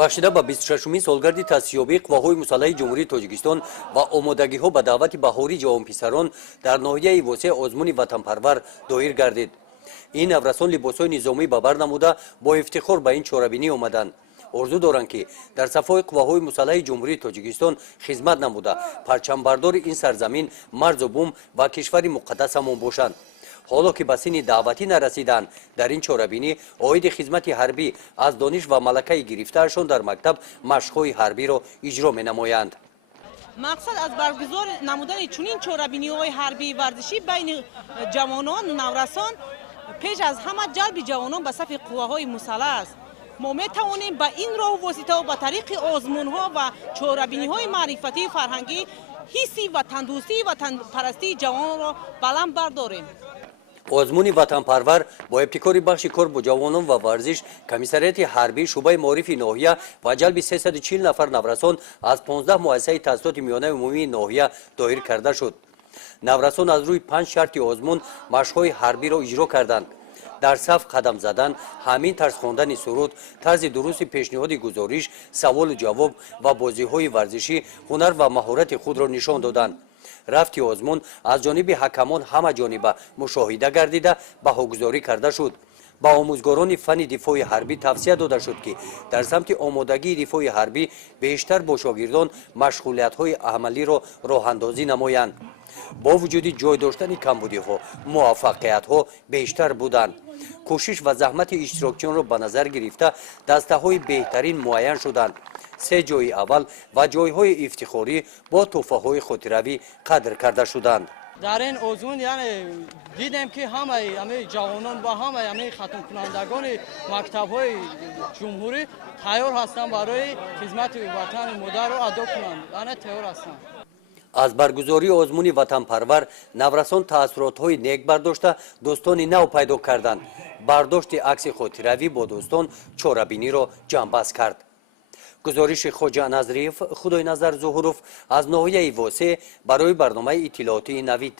бахшида ба 26-умин солгарди таъсисёбии қувваҳои мусаллаҳи ҷумҳурии тоҷикистон ва омодагиҳо ба даъвати баҳории ҷавонписарон дар ноҳияи восеъ озмуни ватанпарвар доир гардид. ин наврасон либосҳои низомӣ ба бар намуда бо ифтихор ба ин чорабинӣ омаданд. орзу доранд ки дар сафҳои қувваҳои мусаллаҳи ҷумҳурии тоҷикистон хизмат намуда парчамбардори ин сарзамин марзу бум ва кишвари муқаддасамон бошанд. ҳоло ки ба синни даъватӣ нарасиданд, дар ин чорабинӣ оиди хизмати ҳарбӣ аз дониш ва малакаи гирифтаашон дар мактаб машқҳои ҳарбиро иҷро менамоянд. мақсад аз баргузор намудани чунин чорабиниҳои ҳарбии варзишӣ байни ҷавонон наврасон пеш аз ҳама ҷалби ҷавонон ба сафи қувваҳои мусаллаҳ аст. мо метавонем ба ин роҳу воситаҳо ба тариқи озмунҳо ва чорабиниҳои маърифатии фарҳангӣ ҳисси ватандӯстии ватанпарастии ҷавононро баланд бардорем. озмуни ватанпарвар бо ибтикори бахши кор бо ҷавонон ва варзиш, комиссарияти ҳарбӣ, шуъбаи маорифи ноҳия ва ҷалби 340 нафар наврасон аз 15 муассисаи таъсисоти миёнаи умумии ноҳия доир карда шуд. наврасон аз рӯи 5 шарти озмун машқҳои ҳарбиро иҷро карданд. дар саф қадам задан, ҳамин тарз хондани суруд, тарзи дурусти пешниҳоди гузориш, саволу ҷавоб ва бозиҳои варзишӣ ҳунар ва маҳорати худро нишон доданд. рафти озмун аз ҷониби ҳакамон ҳамаҷониба мушоҳида гардида баҳогузорӣ карда шуд. ба омӯзгорони фанни дифои ҳарбӣ тавсия дода шуд ки дар самти омодагии дифои ҳарбӣ бештар бо шогирдон машғулиятҳои амалиро роҳандозӣ намоянд. бо вуҷуди ҷой доштани камбудиҳо, муваффақиятҳо бештар буданд. кӯшиш ва заҳмати иштирокчиёнро ба назар гирифта дастаҳои беҳтарин муайян шуданд. 3 ҷойи аввал ва ҷойҳои ифтихорӣ бо тӯҳфаҳои хотиравӣ қадр карда шуданд. дар ин озмун дидем ки ҳамаи ҷавонон ва ҳамаи хатмкунандагони мактабҳои ҷумҳурӣ тайёр ҳастанд барои хизмати ватани модарро адо кунанд. тайёр ҳастанд. аз баргузории озмуни ватанпарвар наврасон таассуротҳои нек бардошта дӯстони нав пайдо карданд. бардошти акси хотиравӣ бо дӯстон чорабиниро ҷамъбаст кард. гузориши хоҷа назриев, худойназар зуҳуров аз ноҳияи восеъ барои барномаи иттилоотии Навид.